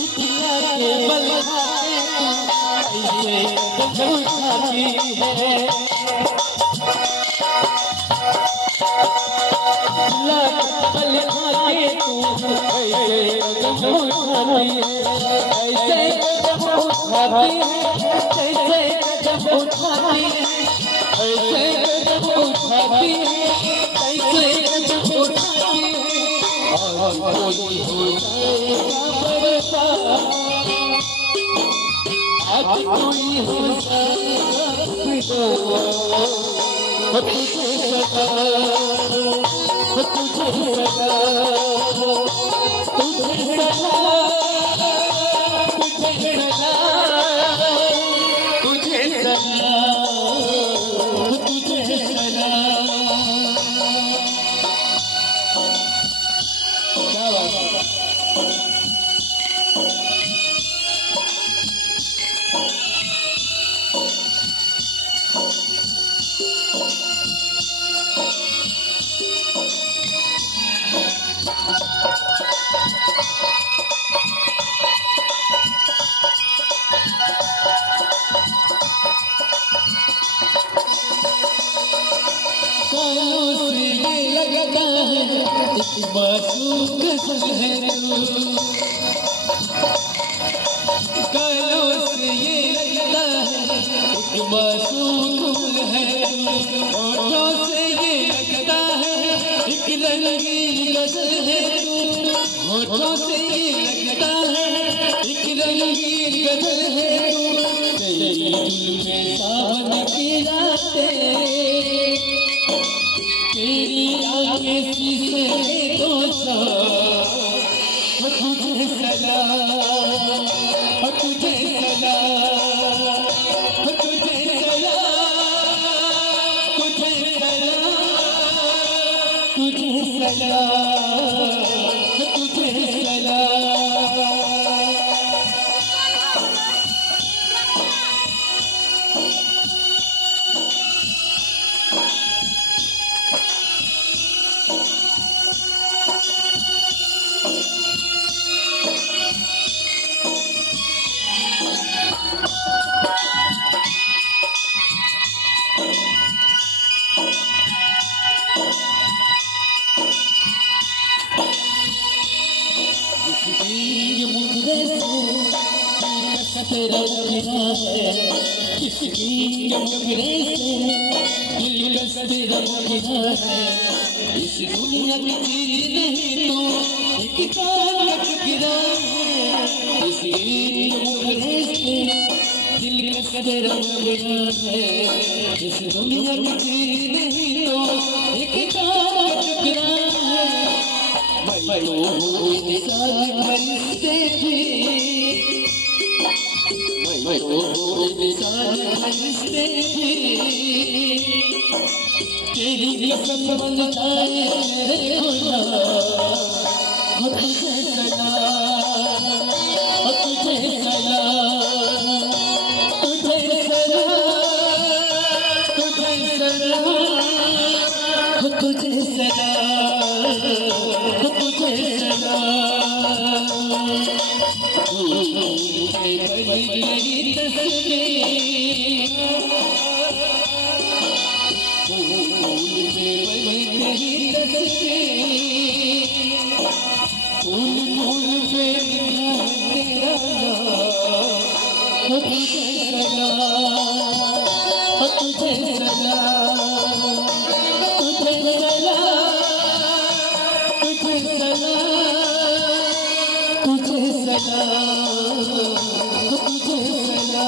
उठाती है पल खाके तू ऐसे कदम उठाती है, ऐसे कदम उठाती है, ऐसे कदम उठाती है, ऐसे कदम उठाती है, ऐसे कदम उठाती है। आज कोई हो जाएगा बर्बाद, आज कोई हो जाएगा तुझे सदा, तुझे सदा, तुझे सदा, तुझे सदा, तुझे सदा, तुझे सदा। क्या बात है? कानों से ये लगता है एक मासूम है तू, कानों से ये लगता है एक मासूम है तू, होठों से ये लगता है एक रंगीन गजल है तू, होठों से ये लगता है एक रंगीन गजल है तू, तेरी दिल में सावन की रातें, तेरी आँखें शीशे तो तुझे सदा, तुझे सदा, तुझे सदा, तुझे सदा, तुझे सदा, तुझे सदा। तेरा गिरा है किसकी मुखरे से दिल का तेरा गिरा है, इस दुनिया की चीज नहीं तो एक कागज गिरा है, किसकी मुखरे से दिल का तेरा गिरा है, इस दुनिया की चीज नहीं तो एक कागज गिरा है। मैं तो हूँ इंसान फरिश्ते भी, मैं तो इंसान फरिश्ते भी, तेरी कसम बन जाए मेरे खुदा, तुझे सदा, तुझे सदा, तुझे सदा, तुझे सदा, तुझे सदा, तुझे सदा। मेरी तस्वीर फूल पे मेरी तस्वीर, फूल फूल पे तेरा नाम, तुझे सदा, तुझे सदा, तुझे सदा, तुझे सदा, तुझे सदा, तुझे सदा।